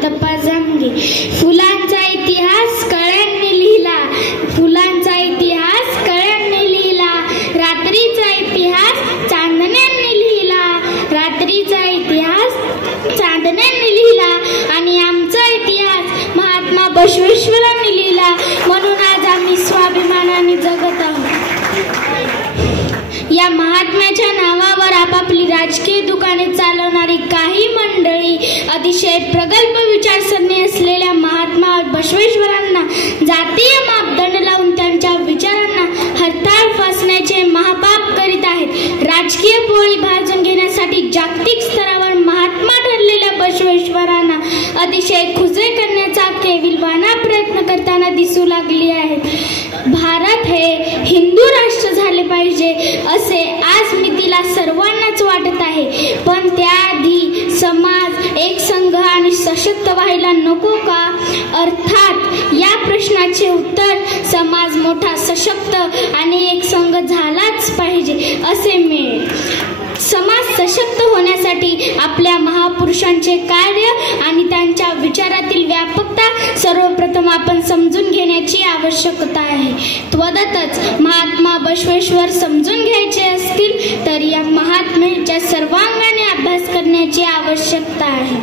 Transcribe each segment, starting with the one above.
शांतप्पा जामगे. फुलांचा इतिहास कळ्यांनी लिहिला, फुलांचा इतिहास कळ्यांनी लिहिला, रात्रीचा इतिहास चांदण्यांनी लिहिला, रात्रीचा इतिहास चांदण्यांनी लिहिला आणि आमचा इतिहास महात्मा बसवेश्वरांनी लिहिला. म्हणून आज आम्ही स्वाभिमानाने जगत आहोत. या महात्म्याच्या नावावर आपापली राजकीय दुकाने चालवणारी काही मंडळी अतिशय प्रगल्भ विचारसरणी असलेल्या महात्मा बसवेश्वरांना जातीय मापदंड लावून त्यांच्या विचारांना हरताळ फासण्याचे महापाप करीत आहेत. राजकीय पोळी भाजून घेण्यासाठी जागतिक स्तरावर महात्मा ठरलेल्या बसवेश्वरांना अतिशय खुजे करण्याचा केविलवाणा प्रयत्न करताना दिसू लागले आहेत. भारत हे हिंदू राष्ट्र झाले पाहिजे असे आज मितीला सर्वांनाच वाटत आहे, पण त्याआधी समाज एक संघ आणि सशक्त व्हायला नको का? अर्थात या प्रश्नाचे उत्तर समाज मोठा सशक्त आणि एक संघ झालाच पाहिजे असे मिळेल. समाज सशक्त होण्यासाठी आपल्या महापुरुषांचे कार्य आणि त्यांच्या विचारातील व्यापकता सर्वप्रथम आपण समजून घेण्याची आवश्यकता आहे. त्वरितच महात्मा बसवेश्वर समजून घ्यायचे असतील तर या महात्म्याचा सर्वांगाने अभ्यास करण्याची आवश्यकता आहे.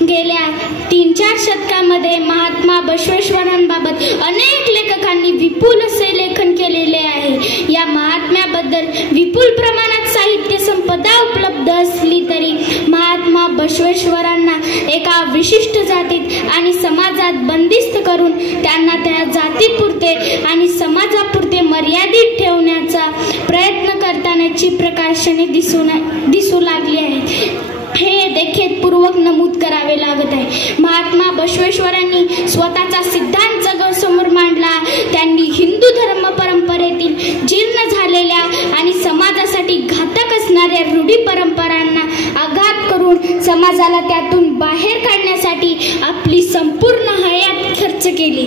गेल्या 3-4 शतकामध्ये महात्मा बसवेश्वरांबाबत अनेक लेखकांनी विपुल असे लेखन केलेले आहे. या महात्म्याबद्दल विपुल प्रमाणात साहित्य संपदा उपलब्ध असली तरी महात्मा बसवेश्वरांना एका विशिष्ट जातीत आणि समाजात बंदिस्त करून त्यांना त्या जातीपुरते आणि समाजापुरते मर्यादित ठेवण्याचा प्रयत्न करतानाची प्रकर्षाने दिसू लागली आहे. हे देखीलपूर्वक नमूद करावे लागत आहे. महात्मा बसवेश्वरांनी स्वतःचा सिद्धांत जगासमोर मांडला. त्यांनी हिंदू धर्म परंपरेतील जीर्ण झालेल्या आणि समाजासाठी घातक असणाऱ्या रूढी परंपरांना आघात करून समाजाला त्यातून बाहेर काढण्यासाठी आपली संपूर्ण हयात खर्च केली.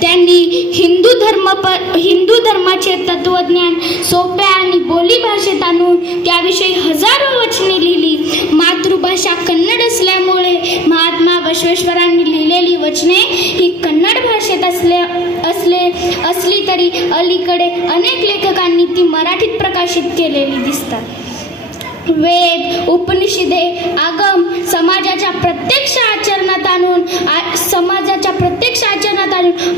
त्यांनी हिंदू धर्माचे तत्वज्ञान सोप्या आणि बोली भाषेत आणून त्याविषयी हजारो वचने लिहिली. मातृभाषा कन्नड असल्यामुळे महात्मा बसवेश्वरांनी लिहिलेली वचने ही कन्नड भाषेत असली तरी अलीकडे अनेक लेखकांनी ती मराठीत प्रकाशित केलेली दिसतात. वेद, उपनिषदे, आगम समाजाच्या प्रत्यक्ष आचरणात आणून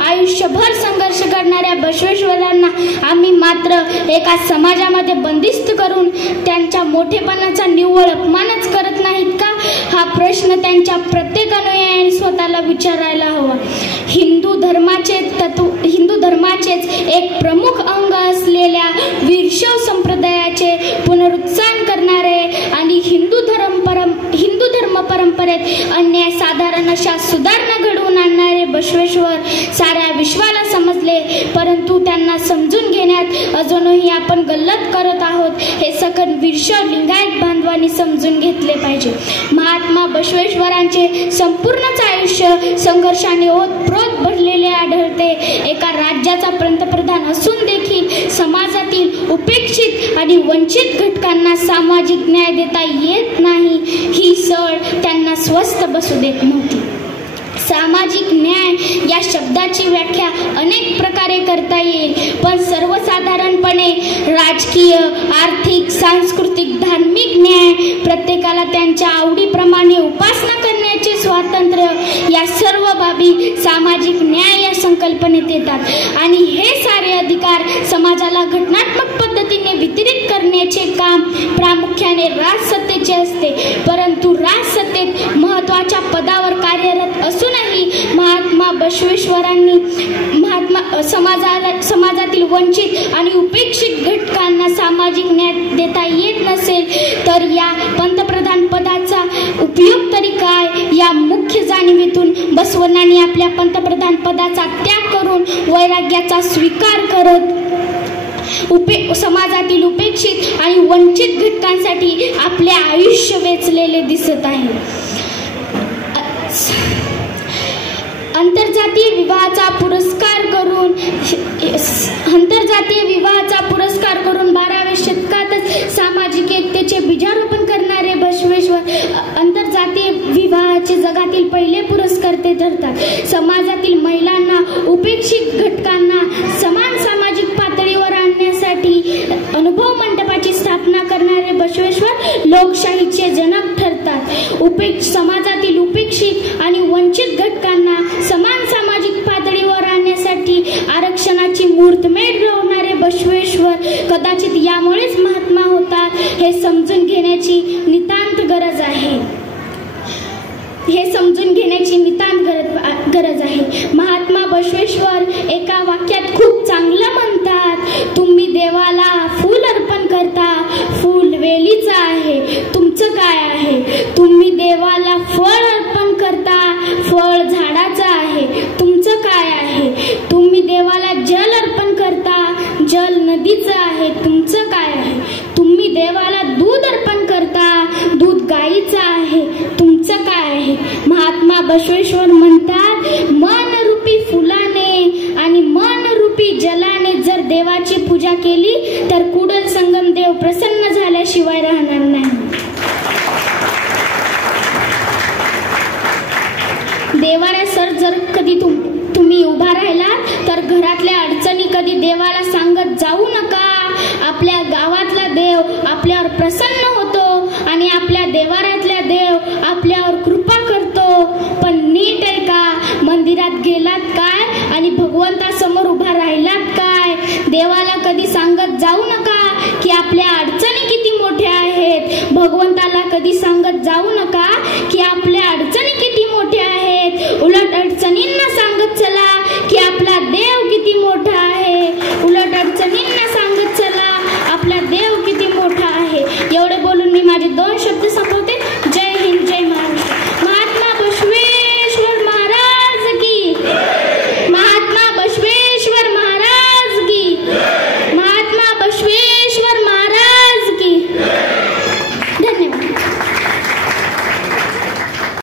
आयुष्यभर संघर्ष करणाऱ्या बसवेश्वरांना आम्ही मात्र एका समाजामध्ये बंदिस्त करून त्यांच्या मोठेपणाचा निव्वळ अपमानच करत नाहीत का? हा प्रश्न त्यांच्या प्रत्येक अनुयायांनी स्वतःला विचारायला हवा. हिंदू धर्माचेच एक प्रमुख अंग असलेल्या वीरशैव संप्रदायाचे पुनरुत्थान करणारे आणि हिंदू धर्म परंपरेत अन्यायसाधारण अशा सुधारणा घडवून आणणारे बसवेश्वर साऱ्या विश्वाला समजले, परंतु त्यांना समजून घेण्यात अजूनही आपण गल्लत करत आहोत. हे सकल वीरशैव लिंगायत बांधवांनी समजून घेतले पाहिजे. महात्मा बसवेश्वरांचे संपूर्णच आयुष्य संघर्षाने ओतप्रोत भरलेले आढळते. एका राज्याचा पंतप्रधान असून देखील समाजातील उपेक्षित आणि वंचित घटकांना सामाजिक न्याय देता येत नाही ही सळ त्यांना स्वस्थ बसू देत नव्हती. सामाजिक न्याय या शब्दाची व्याख्या अनेक प्रकारे करता येईल, पण सर्वसाधारणपणे राजकीय, आर्थिक, सांस्कृतिक, धार्मिक न्याय, प्रत्येकाला त्यांच्या आवडीप्रमाणे उपासना करण्याचे स्वातंत्र्य या सर्व बाबी सामाजिक न्याय या संकल्पनेत येतात आणि हे सारे अधिकार समाजाला घटनात्मक पद्धतीने वितरित करण्याचे काम प्रामुख्याने राजसत्तेचे असते. परंतु राजसत्तेत महत्त्वाच्या पदावर कार्यरत असूनही महात्मा बसवेश्वरांनी समाजातील वंचित आणि उपेक्षित घटकांना सामाजिक न्याय देता येत नसेल तर या पंतप्रधान पदाचा उपयोग तरी काय? या मुख्य जाणीवेतून बसवण्णांनी आपल्या पंतप्रधान पदाचा त्याग करून वैराग्याचा स्वीकार करत समाजातील उपेक्षित आणि वंचित घटकांसाठी आपले आयुष्य वेचलेले दिसत आहे. आंतरजातीय विवाहाचा पुरस्कार करून 12व्या शतकातच सामाजिक एकतेचे बीजारोपण करणारे बसवेश्वर आंतरजातीय विवाहाचे जगात समाजातील पहिले पुरस्कर्ते ठरतात. समाजातील महिलांना, उपेक्षित घटकांना समान सामाजिक पातळीवर आणण्यासाठी अनुभव मंडपाची स्थापना करणारे बसवेश्वर लोकशाहीचे जनक ठरतात. समाजातील उपेक्षित आणि वंचित घटकांना समान सामाजिक पातळीवर आणण्यासाठी आरक्षणाची मुहूर्तमेढ रोवणारे बसवेश्वर कदाचित यामुळेच महात्मा होतात हे समजून घेण्याची नितांत गरज आहे. महात्मा बसवेश्वर एका वाक्यात खूप चांगलं म्हणतात, तुम्ही देवाला फूल अर्पण करता, फूल वेलीचं आहे, तुमचं काय आहे? तुम्ही देवाला फळ अर्पण करता, फळ झाडाचं आहे, तुमचं काय आहे? तुम्ही देवाला जल अर्पण करता, जल नदीचं आहे, तुमचं काय आहे? तुम्ही देवाला दूध अर्पण करता, दूध गाईचं आहे, तुमचं काय आहे? महात्मा बसवेश्वर म्हणतात, मनरूपी फुलाने आणि मनरूपी जलाने जर देवाची पूजा केली तर कुडल संगम देव प्रसन्न झाल्याशिवाय राहणार नाही. देवाऱ्यासर जर कधी तुम्ही उभा राहिला तर घरातल्या अडचणी कधी देवाला सांगत जाऊ नका. आपल्या गावातला देव आपल्यावर प्रसन्न होतो आणि आपल्या देवाऱ्यातल्या देव आपल्यावर कृपा करतो. पण नीट आहे का? मंदिरात गेलात काय आणि भगवंतासमोर उभा राहिलात काय? देवाला कधी सांगत जाऊ नका की आपल्या अडचणी किती मोठ्या आहेत. भगवंताला कधी सांगत जाऊ नका की आपल्या अडचणी किती मोठ्या आहेत. उलट अडचणींना सांगत चला की आपला देव किती मोठा आहे.